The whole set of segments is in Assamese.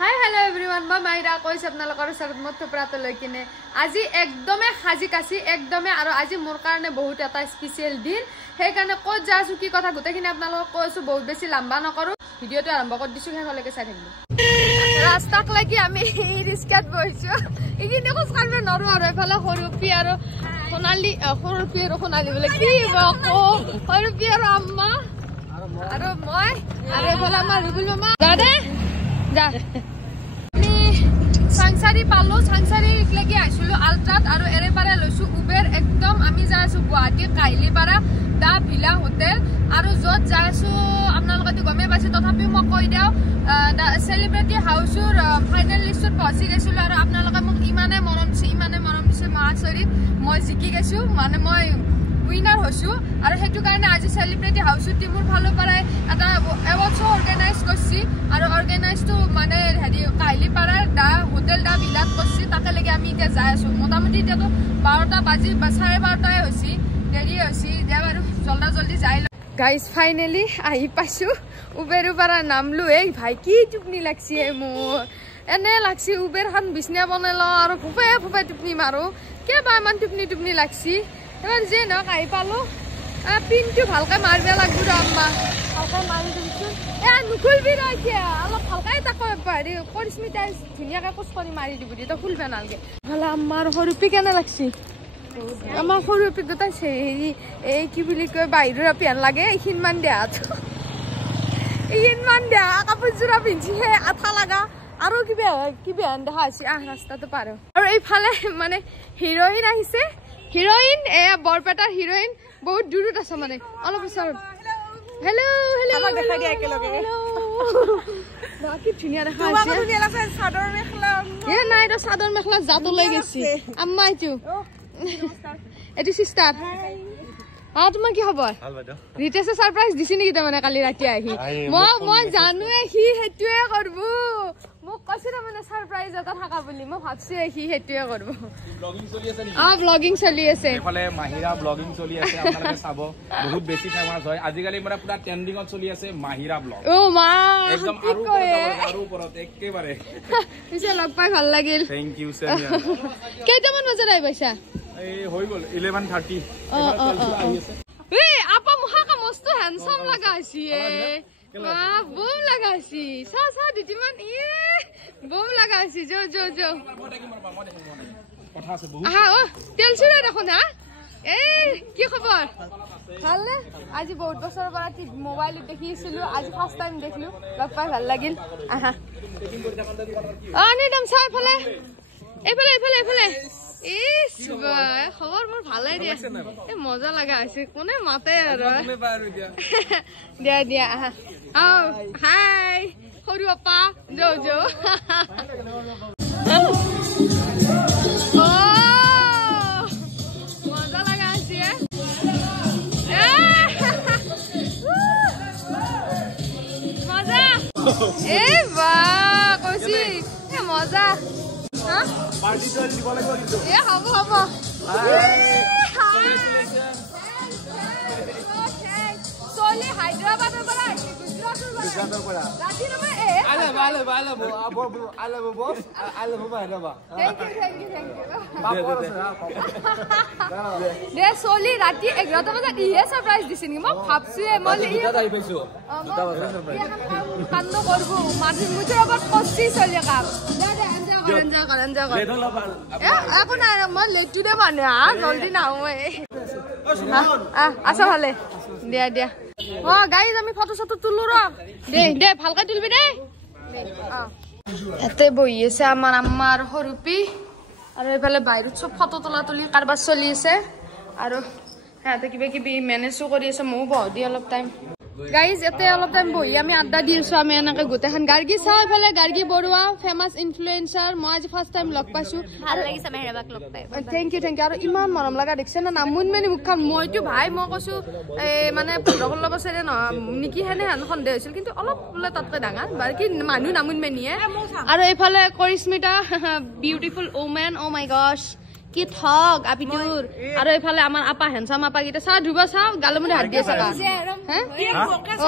Hi, hello everyone. মই মাইৰা কৈছ আপোনালোকৰ ওচৰত মত প্ৰাত লৈ কিনে আজি একদমে হাজি কাছি একদমে আৰু আজি মোৰ কাৰণে বহুত এটা স্পেশাল দিন সেই কাৰণে কত যাইছো কি কথা গোটেইখিনি আপোনালোকক কৈছো বহুত বেছি লম্বা নকৰো ভিডিওটো আৰম্ভ কৰি দিছো হেকলৈকে চাই থাকিব ৰাস্তাক লাগি আমি ৰিস্কাত বহিছো ইখিনি খোজ কাঢ়িব নৰো আৰু এফালে সৰুপি আৰু সোণালী বলে কি বকো সৰুপি আৰু আম্মা আৰু মই আৰু এফালে আমাৰ ৰুবুল মামা দাদা যা আমি সাংসাৰী পালো সাংসাৰী লাগি আইছিলো আলট্ৰাত আৰু এৰেপাৰে লৈছো উবেৰ একদম আমি যাইছো গুৱাহাটী কাইলিপাৰা দা ভিলা হোটেল আৰু যত যাইছো আপোনালোকে গমে পাইছে তথাপি মই কৈ দিও সেলিব্ৰিটি হাউসৰ ফাইনেল লিষ্টত পहुंची গৈছিলো আৰু আপোনালোকে মোক ইমানে মৰম দিছে মাছৰি মই জিকি গৈছো মানে মই উইনাৰ হৈছো আৰু হেতু কাৰণে আজি সেলিব্ৰিটি হাউসৰ টিমৰ ভালো পাৰাই এটা এৱাৰ্ড শো অৰ্গানাইজ কৰিছি আৰু অৰ্গানাইজটো মানে হেৰি কাইলিপাৰাৰ দা হোটেল দা বিলাত কৰিছি তাকে লাগি আমি এতিয়া যাই আছো মোটামুটি এতিয়াতো 12টা বাজি 12:30টাই হৈছে দেৰি হৈছে দেব আৰু জলদি যাই গাইস ফাইনালি আহি পাইছো উবেৰৰ পৰা নামলো এই ভাই কি টুপনি লাগছি মোৰ এনে লাগছি উবেৰ খান বিছনা বনালো আৰু ফুফে টুপনি মাৰো কেবা মান টুপনি লাগছি এবাৰ যে নক আহি পালো পিনটো ভালকে মাৰিব লাগিব আম্মা ভালকে মাৰি দিছো এ নুখুলবি ৰ এতিয়া অলপ ভালকে তাক পাৰি পৰিস্মিতা ধুনীয়াকে কোচ কৰি মাৰি দিব দি তো খুলবে নালগে ভালা আম্মাৰ সৰুপি কেনে লাগছি আমাৰ সৰুপি গোটাই হেৰি এই কি বুলি কয় বাহিৰৰ পিয়ান লাগে এইখিনমান দেহাত এইখিনমান দেহা কাপোৰযোৰা পিন্ধি হে আঠা লাগা আৰু কিবা দেখা আছে ৰাস্তাটো পাৰ আৰু এইফালে মানে হিৰোইন আহিছে হিৰোইন এ বৰপেটাৰ হিৰোইন বহুত দূৰত আছে মানে অলপ ওচৰত হেল্ল আমাক দেখাই দিয়া একেলগে বাকি ধুনীয়া দেখা আছে তোমাক ধুনীয়া লাগছে চাদৰ মেখলা এ নাই তো চাদৰ মেখলা জাতো লৈ গৈছি আম্মা এইটো এটি সিস্টাৰ তোমাৰ কি খবৰ ভাল বাইদেউ ৰিতেছে সাৰপ্ৰাইজ দিছি নেকি মানে কালি ৰাতি আহি মই জানোৱে সি হেতুৱে কৰব মোক কৈছিল মানে সাৰপ্ৰাইজ এটা থাকা বুলি মই ভাবছি সি হেতুৱে কৰব ব্লগিং চলি আছে নেকি ব্লগিং চলি আছে এফালে মাহিৰা ব্লগিং চলি আছে আপোনালোকে চাব বহুত বেছি ফেমাস হয় আজিকালি মানে পুৰা ট্ৰেন্ডিংত চলি আছে মাহিৰা ব্লগ ও মা একদম আৰু ওপৰত একেবাৰে পিছে লগ পাই ভাল লাগিল থ্যাংক ইউ স্যার কেইটামান বজাত আই পাইছা এই হৈ গল 11:30 এ আপা মহাকা মস্ত হ্যান্ডসাম লাগা আছে वाह बम लगासी सा दिदिमान ए बम लगासी जो কথা আছে বহুত হা ও তেল ছুৰা দেখো না এ কি খবৰ ভালনে আজি বহুত বছৰৰ পৰা মোবাইল দেখিছিলো আজি ফার্স্ট টাইম দেখলো লগ পাই ভাল লাগিল আহা নিদম চাই ফলে এইফালে ইস বাই খবৰ মোৰ ভালে দিয়া এ মজা লাগা আছে কোনে মাতে আৰু দিয়া আহা আও হাই সৰু আপা যো মজা লাগা আছে মজা এ বা কৈছি এ মজা পার্টি চল দিব লাগিব কিন্তু এ হ'ব চলে হায়দ্রাবাদের পৰা গুজৰাটৰ পৰা ৰাতি নমা এ আলে বস হায়দ্ৰাবাদ দে চলি ৰাতি 11টা বজাত ইয়ে সারপ্রাইজ দিছিল নি মই ভাবছি মই দুটা আই পাইছো দুটা বজাত সারপ্রাইজ কান্দ করব মাঝে মুজে আবার কষ্টি চলে কাম আচ্ছা ভালে দিয়া গাইজ আমি ফটো চটো তুলো দে ভালকে তুলবি দে এতে বহি আছে আমাৰ আম্মাৰ সৰুপি আৰু এইফালে বাহিৰত চব ফটো তোলা তুলি কাৰবাৰ চলি আছে আৰু সিহঁতে কিবা মেনেজো কৰি আছে ময়ো বহ দি অলপ টাইম গাইজ এতে অলপ টাইম বহি আমি আড্ডা দি আছো আমি এনেকে গোটেইখন গাৰ্গী চাও এইফালে গাৰ্গী বৰুৱা ফেমাস ইনফ্লুয়েন্সাৰ মই আজি ফাৰ্স্ট টাইম লগ পাইছো ভাল লাগিছে মেহৰাবাক লগ পাই থ্যাংক ইউ আৰু ইমান মৰম লাগা দেখছে না নামুন মেনি মুখখন মইতো ভাই মই কৈছো মানে 15 বছৰে ন নিকি হেনে সন্দেহ হৈছিল কিন্তু অলপ বোলে তাতকে ডাঙৰ বাকি মানুহ নামুন মেনিয়ে আৰু এইফালে কৰিস্মিতা বিউটিফুল ওমেন ও মাই গশ কি ঠগ আপিটোৰ আৰু এইফালে আমাৰ আপা হেনসাম আপা গিটা চা ধুবা চাও গালমুনি হাত দিয়ে চাকা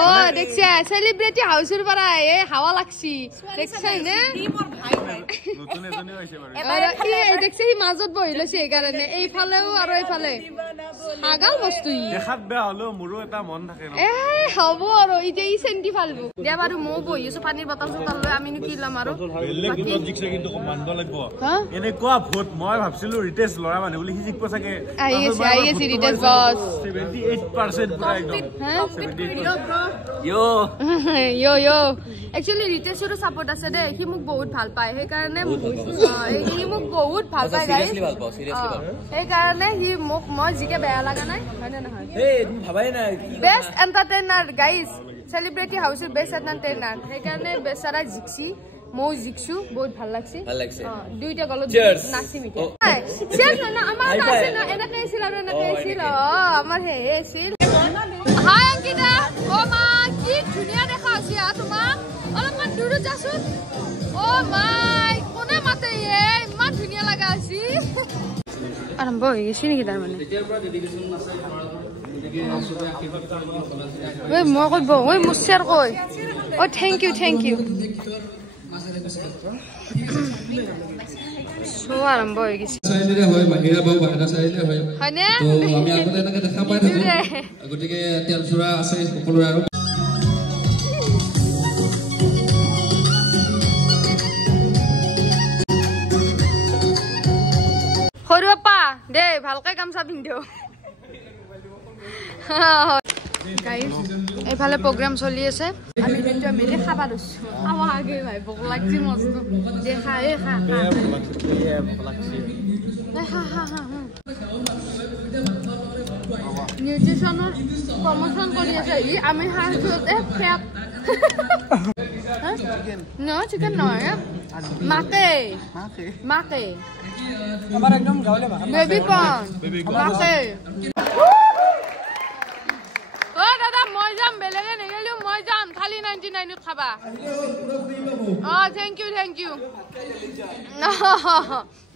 ও দেখছে সেলিব্রিটি হাউসৰ পৰা এ হাৱা লাগছি দেখছ নে মোৰ ভাই নতুন এজনী হৈছে বাৰু এবাৰ দেখছে হি মাজত বহি লৈছে এইকাৰণে এইফালেও আৰু এইফালে হাগাল বস্তু দেখাত বেয়া হলো মোৰো এটা মন থাকে ন এ হ'ব আৰু ইতে ই সেন্টি ফালবো দিয়া বাৰু মও বহি আছো পানীৰ বটল চটল লৈ আমি কি লম আৰু বেলেগ কিন্তু জিকছে কিন্তু মানব লাগিব এনে কোৱা ভোট মই ভাবছিলো ৰিটেস লৰা মানে বুলি হিজিক পছাকে আইএসি ৰিটেস বস 78% পুৰা একদম yo actually ৰিটেসৰ সাপোৰ্ট আছে দে হি মোক বহুত ভাল পায় সেই কাৰণে হি মোক বহুত ভাল পায় গাইস সেই কাৰণে হি মোক মই জিকে বেয়া লাগা নাই হয়নে নহয় হে তুমি ভাবাই নাই বেস্ট এন্টারটেইনার গাইস সেলিব্রিটি হাউসৰ বেস্ট এন্টাৰটেইনাৰ সেই কাৰণে বেচাৰা জিকছি মো জিকছু বহুত ভাল লাগছে দুইটা গলত নাচি মিকে চেয়ার না আমার আছে না এনেকে ছিল আৰু এনেকে ছিল আমাৰ হে ছিল হাই অঙ্কিতা ও মা কি ধুনিয়া দেখা আছে তোমাক অলপমান দূৰ যাচোন ও মাই কোনে মাতে এ ইমান ধুনিয়া লাগা আছে আৰম্ভ হৈ গৈছে নেকি তাৰ মানে তেতিয়াৰ পৰা ডেডিকেশন আছে আমাৰ ওই মই কইব ওই মুছাৰ কই ও থ্যাংক ইউ সো আৰম্ভ হৈ গৈছে চাইলে হয় মাহিৰা বাবু বাহিৰা চাইলে হয় হয়নে তো আমি আগতে এনেকে দেখা পাই থাকো গটিকে তেলচুৰা আছে সকলোৰে আৰু হৰুপা দে ভালকে গামছা পিন্ধো গাইস এইফালে প্রোগ্রাম চলি আছে আমি কিন্তু মিলি খাবা দছো আমা আগে ভাই ভোক লাগছি মস্ত দেখা এ খা ভোক লাগছি নিউট্ৰিশনৰ প্ৰমোশন কৰি আছে ই আমি হাতে ফেপ No, chicken no, yeah. Mate. Amar ekdom gaule ba. Baby corn. Mate. Oh, dada, moi jam belege negelu moi jam khali 99 ut khaba. Oh, thank you. No.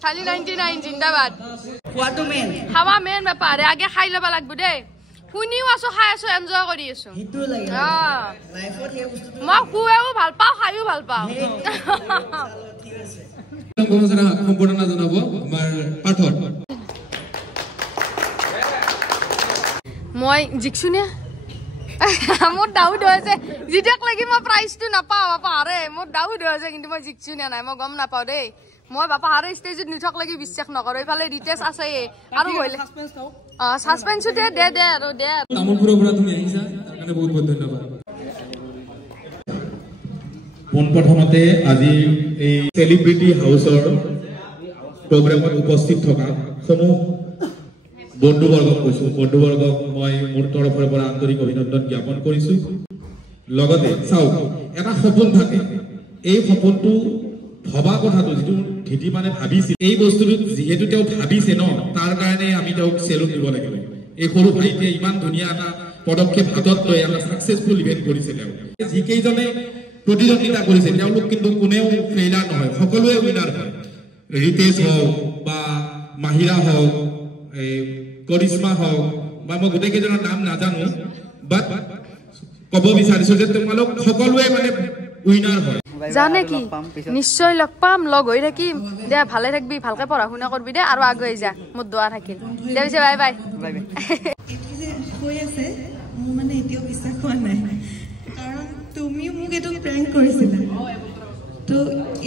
Khali 99 zindabad. Khwatu men. Hawa men bapare age khai laba lagbu de. শুনিও আছো খাই আছো এনজয় কৰি আছো হিটো লাগে লাইফত হে বস্তু মই খুৱেও ভাল পাও খাইও ভাল পাও গমজনা সম্পূৰ্ণ জনাব আমাৰ পাঠক মই জিকছুনে মোৰ ডাউট হৈছে জিটাক লাগি মই প্ৰাইজটো নাপাও বাপা আৰে মোৰ ডাউট হৈছে কিন্তু মই জিকছুনে নাই মই গম নাপাও দেই মই বাপা আৰে ষ্টেজত নিঠক লাগি বিশ্বাস নকৰো ইফালে ৰিটেস আছে আৰু হইলে সাসপেন্স থাও সাসপেন্স দে আৰু দে তামুলপুৰৰ পৰা তুমি আহিছা তাৰ কাৰণে বহুত বহুত ধন্যবাদ পোনপ্ৰথমতে আজি এই সেলিব্ৰিটি হাউসৰ প্ৰগ্ৰামত উপস্থিত থকা সমূহ বন্ধুবৰ্গক মই মোৰ তৰফৰ পৰা আন্তৰিক অভিনন্দন জ্ঞাপন কৰিছো লগতে চাও এটা সপোন থাকে এই সপোনটো ভবা কথাটো যেটো ঢিটি মানে ভাবিছে এই বস্তুটো যেহেতু তেও ভাবিছে ন তাৰ কাৰণে আমি তেও সেলুট দিব লাগিব এই সৰু ভাইটিয়ে ইমান ধুনিয়া এটা পদক্ষেপ হাতত লৈ এটা সাকসেসফুল ইভেন্ট কৰিছে তেও যিকেইজনে প্ৰতিযোগিতা কৰিছে তেওঁলোক কিন্তু কোনেও ফেইলাৰ নহয় সকলোৱে উইনাৰ হয় ৰিতেশ হওক বা মাহিৰা হওক কৰিশ্মা হওক বা মই গোটেইকেইজনৰ নাম নাজানো বাট কব বিচাৰিছো যে তোমালোক সকলোৱে মানে উইনাৰ হয় জানে কি নিশ্চয় লগ পাম লগ হৈ থাকিম দে ভালে থাকবি ভালকে পঢ়া শুনা কৰবি দে আৰু আগুৱাই যা মোৰ দোৱা থাকিল দে বিছে বাই বাই হৈ আছে মোৰ মানে এতিয়াও বিশ্বাস হোৱা নাই কাৰণ তুমি মোক এটো প্ৰেংক কৰিছিলা তো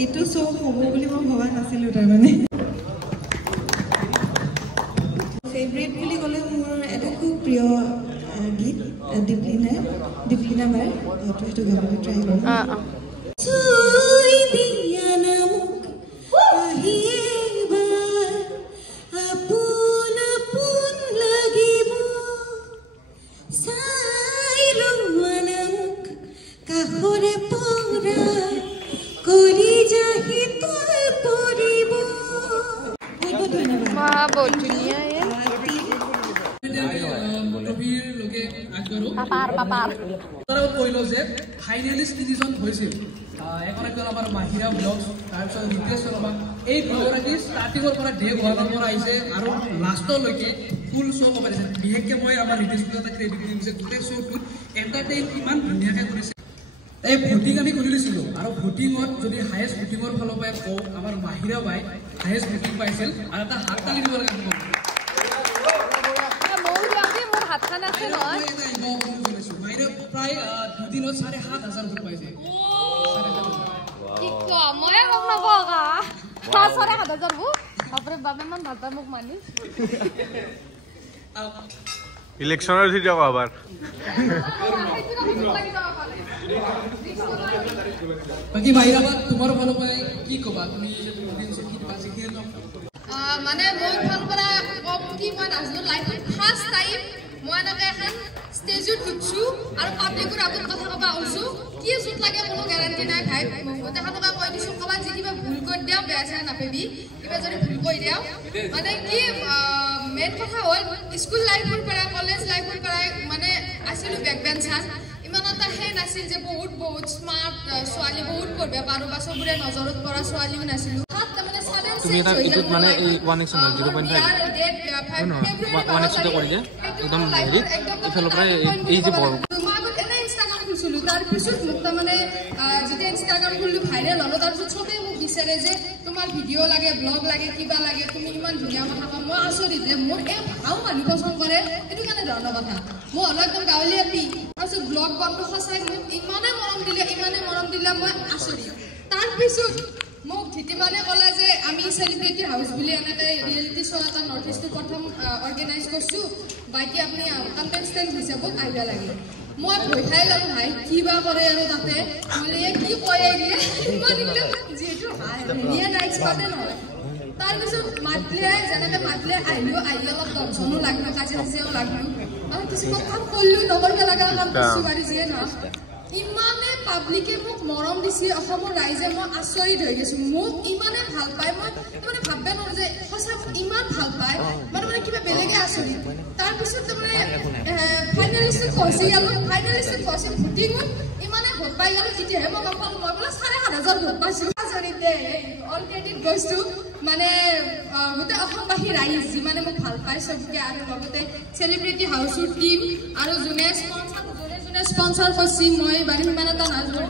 এটো সো হ'ব বুলি মই ভবা নাছিলো তাৰ মানে ফেভাৰিট বুলি ক'লে মোৰ এটা খুব প্ৰিয় গীত দীপলিনা বাৰ এইটো গাবলৈ ট্ৰাই কৰিম Soy Diana Muk Ahibar Apun lagibo Sailo Anamuk Kahore pora Kori jahi toy poribo Maha bol dunia ya papar তারা কইলো যে ফাইনালিস্ট তিনিজন হৈছিল এগৰাকী হ'ল আমাৰ মাহিৰা ব্লগছ, তাৰপিছত ৰিতেশ শৰ্মা। এই দুগৰাকী ষ্টাৰ্টিঙৰ পৰা ডে 1ৰ পৰা আহিছে আৰু লাষ্টলৈকে ফুল শ্ব' ক'ব পাৰিছে। বিশেষকৈ মই আমাৰ ৰিতেশক এটা ক্ৰেডিট দিম যে গোটেই শ্ব'টোত এণ্টাৰটেইন ইমান ধুনীয়াকৈ কৰিছে। এই ভোটিং আমি কৰি লৈছিলোঁ আৰু ভোটিঙত যদি হায়েষ্ট ভোটিঙৰ ফালৰ পৰাই কওঁ আমাৰ মাহিৰা বাই হায়েষ্ট ভোটিং পাইছিল আৰু এটা হাত তালি দিব লাগে। প্ৰায় 2 দিনত 7,500 ভোট পাইছে। ইলেকশনেৰ ভিডিও আবাৰ বাকি মাহিৰাবাদ তোমাৰ ভালো পায় কি কবা তুমি মানে মোৰ ভাল পৰা কম কি মই নাজনো লাইফ ফাৰ্ষ্ট টাইম মই এনেকৈ এখন ষ্টেজত উঠছো আৰু পাব্লিকৰ আগত কথা ক'ব আহিছো। কি চুট লাগে কোনো গেৰাণ্টি নাই ভাই। তেখেতকে কৈ দিছোঁ ক'ৰবাত যি কিবা ভুল কৰি দিয়ক বেয়া চেয়া নাপাবি, কিবা যদি ভুল কৰি দিয়ক। মানে কি মেইন কথা হ'ল স্কুল লাইফৰ পৰা কলেজ লাইফৰ পৰাই মানে আছিলোঁ বেক বেঞ্চাৰ। ইমান এটা সেই নাছিল যে বহুত স্মাৰ্ট ছোৱালী বহুত পঢ়িব পাৰোঁ বা চবৰে নজৰত পৰা ছোৱালীও নাছিলোঁ। তুমি এটা ইটোত মানে এই 1x0.5 কৰি যে একদম হেৰি ইফালৰ পৰা এই যে বৰ তাৰপিছত মোক তাৰমানে যেতিয়া ইনষ্টাগ্ৰাম খুলিলোঁ ভাইৰেল হ'লোঁ, তাৰপিছত চবেই মোক বিচাৰে যে তোমাৰ ভিডিঅ' লাগে, ব্লগ লাগে, কিবা লাগে, তুমি ইমান ধুনীয়া কথা কোৱা। মই আচৰিত যে মোৰ এই ভাও মানুহ পচন্দ কৰে, এইটো কেনেধৰণৰ কথা। মই হ'লো একদম গাঁৱলীয়া পি। তাৰপিছত ব্লগ বনটো সঁচাই মোক ইমানেই মৰম দিলে মই আচৰিত। তাৰপিছত মোক ধীতিমানে ক'লে যে আমি চেলিব্ৰিটি হাউচ বুলি এনেকৈ ৰিয়েলিটি শ্ব' এটা নৰ্থ ইষ্টটো প্ৰথম অৰ্গেনাইজ কৰিছোঁ, বাকী আপুনি কণ্টেষ্টেণ্ট হিচাপত আহিব লাগে। মই ভয় খাই গ'লো ভাই, কিবা কৰে আৰু তাতে বোলে কি কয় দিয়ে ইমান যিহেতু ধুনীয়া নাইট স্পটে নহয়। তাৰপিছত মাতিলে যেনেকৈ মাতিলে আহিলোঁ, আহি অলপ দৰ্শনো লাগিলোঁ, কাজিয়া চাজিয়াও লাগিলোঁ আৰু কিছুমান কাম কৰিলোঁ, নকৰিব লগা কাম কৰিছোঁ বাৰু যিয়ে নহওক। ইমানে পাব্লিকে মোক মৰম দিছে, অসমৰ ৰাইজে মই আচৰিত হৈ গৈছোঁ। মোক ইমানে ভাল পায়, মই মানে ভাবিব নোৱাৰোঁ যে সঁচা ইমান ভাল পায়, মানে কিবা বেলেগে আচৰিত। তাৰপিছত তাৰমানে ফাইনেলিষ্টত পঢ়ি গ'লোঁ, ভোটিঙত ইমানে ভোট পাই গ'লোঁ। তেতিয়াহে মই গম পালোঁ মই বোলে 7,500 ভোট পাইছোঁ। আচৰিতে অলৰেডি গৈছোঁ মানে গোটেই অসমবাসী ৰাইজ যিমানে মোক ভাল পায় চবকে, আৰু লগতে চেলিব্ৰিটি হাউচৰ টীম আৰু যোনে স্পনচাৰ কৰিছে মই বাৰু সিমান এটা নাজানো।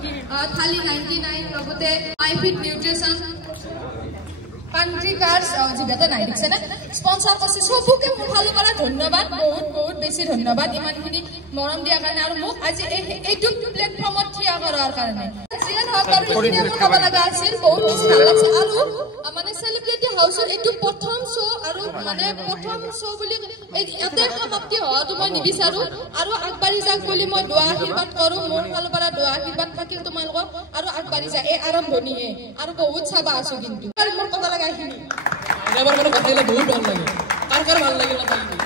থালি 99 লগতে আইফিট নিউট্ৰিচন কাণ্ট্ৰি কাৰ্ছ যিহেতু নাই দেখিছেনে স্পনচাৰ কৰিছে, চবকে মোৰ ফালৰ পৰা ধন্যবাদ, বহুত বেছি ধন্যবাদ ইমানখিনি মৰম দিয়াৰ কাৰণে আৰু মোক আজি এইটো প্লেটফৰ্মত থিয় কৰাৰ কাৰণে। যিয়ে নহওক বাৰু এইখিনিয়ে মোৰ ক'ব লগা আছিল, বহুত বেছি ভাল লাগিছে। আৰু মানে চেলিব্ৰিটি হাউচৰ এইটো প্ৰথম শ্ব' আৰু মানে প্ৰথম শ্ব' বুলি ইয়াতে সমাপ্তি হোৱাটো মই নিবিচাৰোঁ আৰু আগবাঢ়ি যাওক বুলি মই দোৱা আশীৰ্বাদ কৰোঁ। মোৰ ফালৰ পৰা দোৱা আশীৰ্বাদ থাকিল তোমালোকক আৰু আগবাঢ়ি যায়। এই আৰম্ভণিহে আৰু বহুত চাবা আছোঁ কিন্তু মোৰ কথা লগা এইখিনি এবাৰ মানে কথাবিলাক বহুত ভাল লাগে। কাৰ ভাল লাগে কথাখিনি।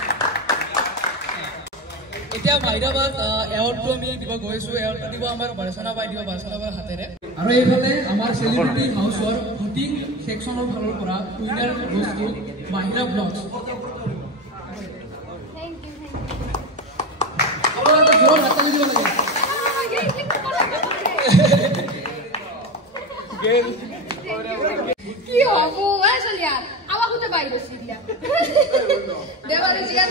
এতিয়া মাহিৰাবাদ এৱাৰ্ডটো আমি দিব গৈছোঁ, এৱাৰ্ডটো দিব আমাৰ বাৰচনা বাই দিব, বাৰচনা বাৰ হাতেৰে। আৰু এইফালে আমাৰ চেলিব্ৰিটি হাউচৰ ভোটিং ছেকশ্যনৰ ফালৰ পৰা উইনাৰ বস্তু মাহিৰা ব্লগছ। কি হব চলিয়া আমাক গোটেই বাই গৈছিল দেৱালী জিয়া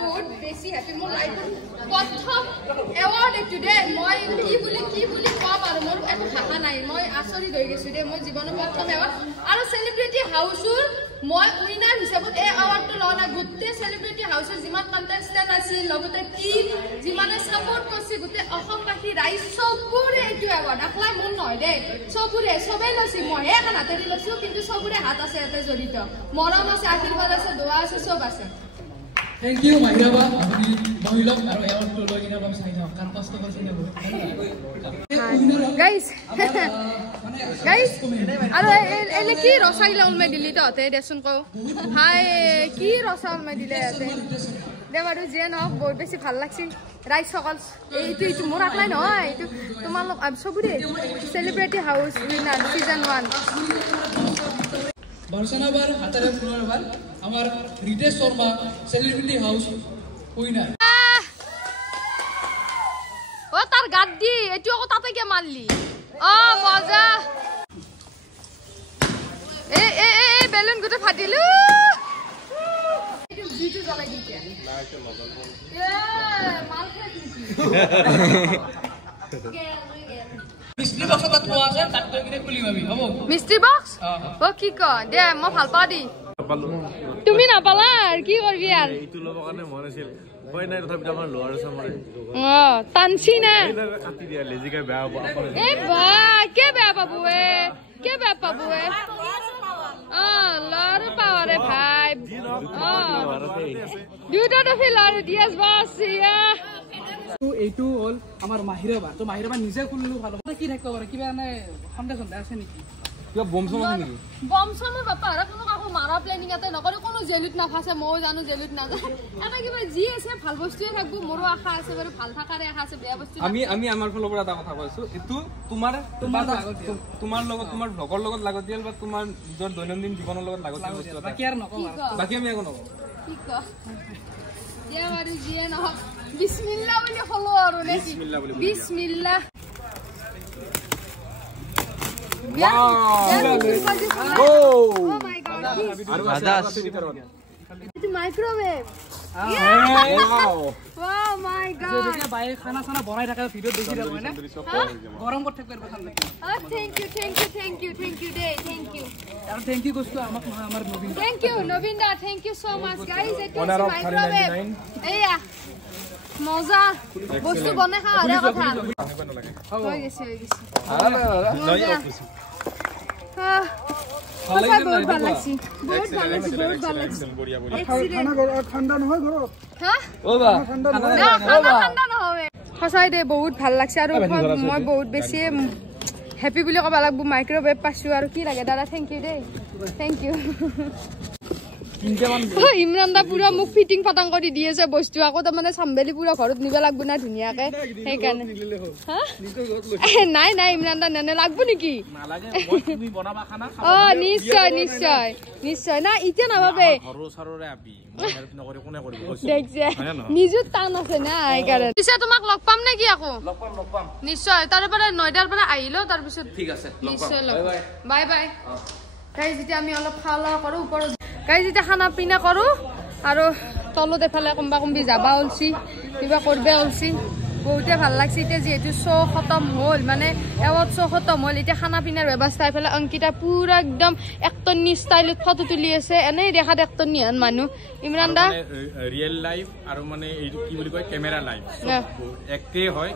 বহুত বেছি হেপী। মোৰ লাইফত প্ৰথম এৱাৰ্ড এইটো দে, মই কি বুলি ক'ম আৰু মোৰ একো ভাষা নাই। মই আচৰিত হৈ গৈছোঁ দে, মোৰ জীৱনৰ প্ৰথম এৱাৰ্ড আৰু চেলিব্ৰিটি হাউচৰ মই উইনাৰ হিচাপত এই এৱাৰ্ডটো লোৱা নাই। গোটেই চেলিব্ৰিটি হাউচৰ যিমান কণ্টেষ্টেণ্ট আছিল, লগতে টীম যিমানে ছাপৰ্ট কৰিছে, গোটেই অসমবাসী ৰাইজ চবৰে এইটো এৱাৰ্ড। অকল মোৰ নহয় দেই, চবেই লৈছে, মইহে এখন হাতেদি লৈছোঁ, কিন্তু চবৰে হাত আছে ইয়াতে জড়িত, মৰম আছে, আশীৰ্বাদ আছে, দোৱা আছে, চব আছে। থেংক ইউ মাহিৰাবাদ, আপুনি মহিলাক আৰু এৱাৰ্ডটো লৈ কিনে অলপ চাই যাওক, কাৰণ কষ্ট কৰিছে আৰু এনে কি ৰচাগিলা ওলমাই দিলি তহঁতে দেচোন কওঁ। হাই কি ৰচা ওলমাই দিলে ইয়াতে দে বাৰু যিয়ে নহওক বহুত বেছি ভাল লাগছিল। ৰাইজ সকল এইটো মোৰ আকলাই নহয়, এইটো তোমালোক চবৰে চেলিব্ৰিটি হাউচ উইনাৰ ছিজন 1 বাৰচনাবাৰ হাতেৰে পুনৰবাৰ আমাৰ Ritesh Sharma celebrity house winner. তাৰ গাত দি এইটো আকৌ তাতে কে মাৰলি। মজা বেলুন গোটে ফাটিলো মিস্ত্রি বক্স ও কি ক দে মই ভাল পাওঁ দি তুমি নাপালা আৰু কি কৰিবি আৰু এইটো ল'ব কাৰণে মন আছিল হয় নাই তথাপি আমাৰ লোৱাৰ সময় টানছি না কাটি দিয়া লেজিকে বেয়া পাব এ বা কে বেয়া পাবো এ লড় পাওয়ারে ভাই দুটো ফিল আর দিয়াস বাসিয়া এইটো হল আমাৰ মাহিৰা বা তো মাহিৰা বা নিজে খুলিলো ভাল কি থাকিব পাৰে কিবা মানে সন্দেহ আছে নেকি কিবা বম চম আছে নেকি বম চমৰ বাপা আৰু কোনো কাকো মাৰা প্লেনিং এটা নকৰে কোনো জেলুত নাফাছে মই জানো জেলুত নাযায় এটা কিবা যি আছে ভাল বস্তুৱে থাকবো মোৰো আশা আছে বাৰু ভাল থাকাৰে আশা আছে বেয়া বস্তু আমি আমাৰ ফালৰ পৰা এটা কথা কৈছো এটো তোমাৰ লগত তোমাৰ লগৰ লগত লাগতিয়াল বা তোমাৰ নিজৰ দৈনন্দিন জীৱনৰ লগত লাগতিয়াল বস্তু বাকি আৰু নকওঁ বাকি আমি একো নকওঁ কি ক দিয়া বাৰু জিয়ে নহক বিসমিল্লাহ বুলি হলো আৰু নেকি বিসমিল্লাহ Wow! Oh my god! It's a microwave. Wow! Wow my god! So देखिए भाई खाना साना बनाई रखा है वीडियो देखी रहे हो ना गरम कर ठेक कर पसंद है thank you day thank you यार थैंक यू दोस्तों हमार नवीन Nobin da thank you so much guys it is a microwave eya মজা বস্তু বনে খা আরে কথা হৈ গেছে বহুত ভাল লাগছে ঠান্ডা নহয় ঘর হ্যাঁ ঠান্ডা নহয় সঁচাই দে বহুত ভাল লাগছে আৰু মই বহুত বেছি হ্যাপি বুলি কবা লাগব মাইক্ৰোওয়েভ পাইছো আৰু কি লাগে দাদা থ্যাংক ইউ দে থ্যাংক ইউ ইমৰান দা পুৰা মুখ ফিটিং ফাটাং কৰি দি আছে বস্তু আকৌ তাৰ মানে চাম্বেলি পুৰা ঘৰত নিব লাগব না ধুনিয়াকে সেইকাৰণে নাই ইমৰান দা নেনে লাগব নেকি তুমি বনাবা খানা নিশ্চয় না ইতিয়া নাভাবে নিজে টান আছে না সেইকাৰণে পিছে তোমাক লগ পাম নেকি আকৌ লগ পাম নিশ্চয় তাৰ পৰা 9টাৰ পৰা আহিলো তাৰ পিছত ঠিক আছে নিশ্চয় বাই বাই গাইজ এতিয়া আমি অলপ খাওয়া কৰো ওপৰত গাইজ এতিয়া খানা পিনা কৰো আৰু তলত এফালে কোনবা কোনবি যাবা ওলছি কিবা কৰবে ওলছি বহুতে ভাল লাগছে এতিয়া যেহেতু শো খতম হল মানে এৱাৰ্ড শো খতম হল এতিয়া খানা পিনাৰ ব্যৱস্থা এফালে অংকিতা পুৰা একদম একটনি ষ্টাইলত ফটো তুলি আছে এনেই দেখাত একটনি হান মানুহ ইমৰান দা ৰিয়েল লাইফ আৰু মানে এইটো কি বুলি কয় কেমেৰা লাইফ একে হয়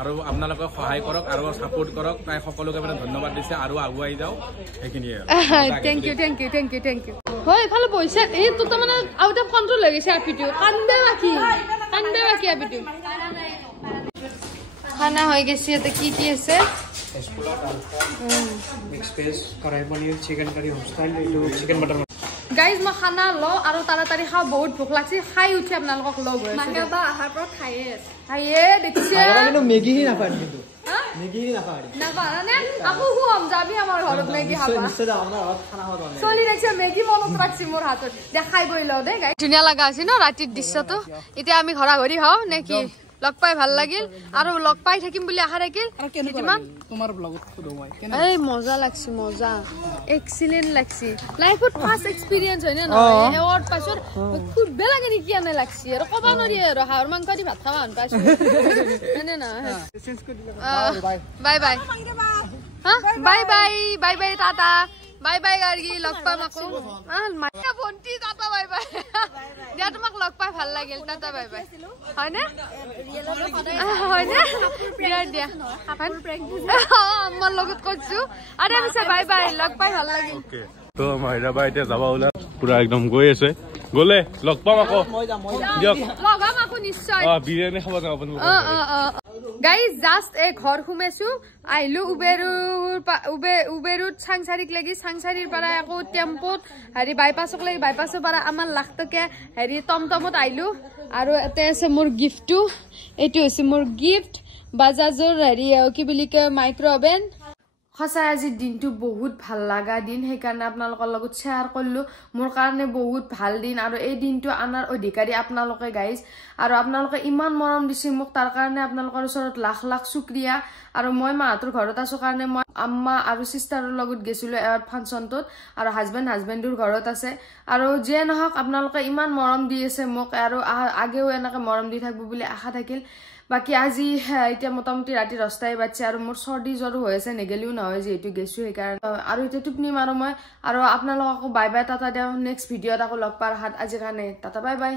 আৰু আপোনালোকে সহায় কৰক আৰু সাপোৰ্ট কৰক তাই সকলোকে মানে ধন্যবাদ দিছে আৰু আগুৱাই যাও এইখিনিয়ে থ্যাংক ইউ হয় এফালে বইছে এই তো মানে আউট অফ কন্ট্ৰোল হৈ গৈছে আপিটো কান্দে বাকি আপিটো খানা হৈ গেছে এটা কি আছে mix veg kadai paneer chicken curry home style एटू चिकन बटर गाइस म खाना लो আৰু তাড়াতাড়ি খাও বহুত ভোক লাগছে খাই উঠি আপোনালোকক লগ হৈ আছে মাকেবা আহাৰ পৰা খাইয়ে দেখিছে কিন্তু মেগি হি না পাৰি কিন্তু মেগি হি না পাৰি না পাৰানে আকো হুম যাবি আমাৰ ঘৰত মেগি খাবা নিশ্চয় যাম না ঘৰত খানা খাব যাম চলি দেখছে মেগি মনত ৰাখছি মোৰ হাতত দেখাই বই লও দে গাইস ধুনিয়া লাগা আছে ন ৰাতিৰ দৃশ্যটো এতিয়া আমি ঘৰা ঘৰি হও নেকি লগ পাই ভাল লাগিল আৰু লগ পাই থাকিম বুলি আশা ৰাখিল কিমান তোমাৰ ব্লগত খুদো মই এই মজা লাগছি মজা এক্সিলেন্ট লাগছি লাইফত ফার্স্ট এক্সপেরিয়েন্স হয় না নহয় এৱাৰ্ড পাছৰ খুব বেলা লাগি কি আনে লাগছি আৰু কবা নৰি আৰু হাঁহৰ মাংস দি ভাত খাবা আন পাইছো এনে না বাই বাই হা bye bye tata bye bye গাৰ্গি লগ পাম আকৌ মাইয়া ভন্টি টাটা বাই বাই দিয়া তোমাক লগ পাই ভাল লাগিল টাটা বাই বাই হয় না দিয়া আমার লগত করছো আরে আমি বাই বাই লগ পাই ভাল লাগিল তো মাইৰা বাই এতিয়া যাবা ওলা পুৰা একদম গৈ আছে গলে লগ পাম আকৌ দিয়ক লগাম আকৌ নিশ্চয় বিৰিয়ানী খাব যাম আপুনি গাইজ জাস্ট এই ঘৰ ঘুমেছো আইলো উবেৰুত চাংচাৰিক লাগি চাংচাৰিৰ পৰা আকৌ টেম্পোত হেৰি বাইপাছক লাগি বাইপাছৰ পৰা আমাৰ লাখ টকীয়া হেৰি টমটমত আইলো আৰু এতে আছে মোৰ গিফ্টটো এইটো হৈছে মোৰ গিফ্ট বাজাজৰ হেৰি কি বুলি কয় মাইক্ৰ' অভেন সঁচাই আজিৰ দিনটো বহুত ভাল লগা দিন সেইকাৰণে আপোনালোকৰ লগত শ্বেয়াৰ কৰিলোঁ মোৰ কাৰণে বহুত ভাল দিন আৰু এই দিনটো আনাৰ অধিকাৰী আপোনালোকে গাইজ আৰু আপোনালোকে ইমান মৰম দিছে মোক তাৰ কাৰণে আপোনালোকৰ ওচৰত লাখ লাখ শুক্ৰিয়া আৰু মই মাহঁতৰ ঘৰত আছো কাৰণে মই আম্মা আৰু সিষ্টাৰৰ লগত গৈছিলো এৱাৰ্ড ফাংচনটোত আৰু হাজবেণ্ডৰ ঘৰত আছে আৰু যে নহওক আপোনালোকে ইমান মৰম দি আছে মোক আৰু আগেও এনেকৈ মৰম দি থাকিব বুলি আশা থাকিল বাকি আজি এতিয়া মোটামুটি ৰাতি 10টাই বাজছে আৰু মোৰ সৰ্দি জ্বৰ হৈ আছে নেগেলিও নহয় যেহেতু গেছো সেইকাৰণে আৰু এতিয়া টোপনি মাৰো মই আৰু আপোনালোকক বাই বাই টাটা দিওঁ নেক্সট ভিডিঅ'ত আকৌ লগ পাৰ হাত আজিৰ কাৰণে টাটা বাই বাই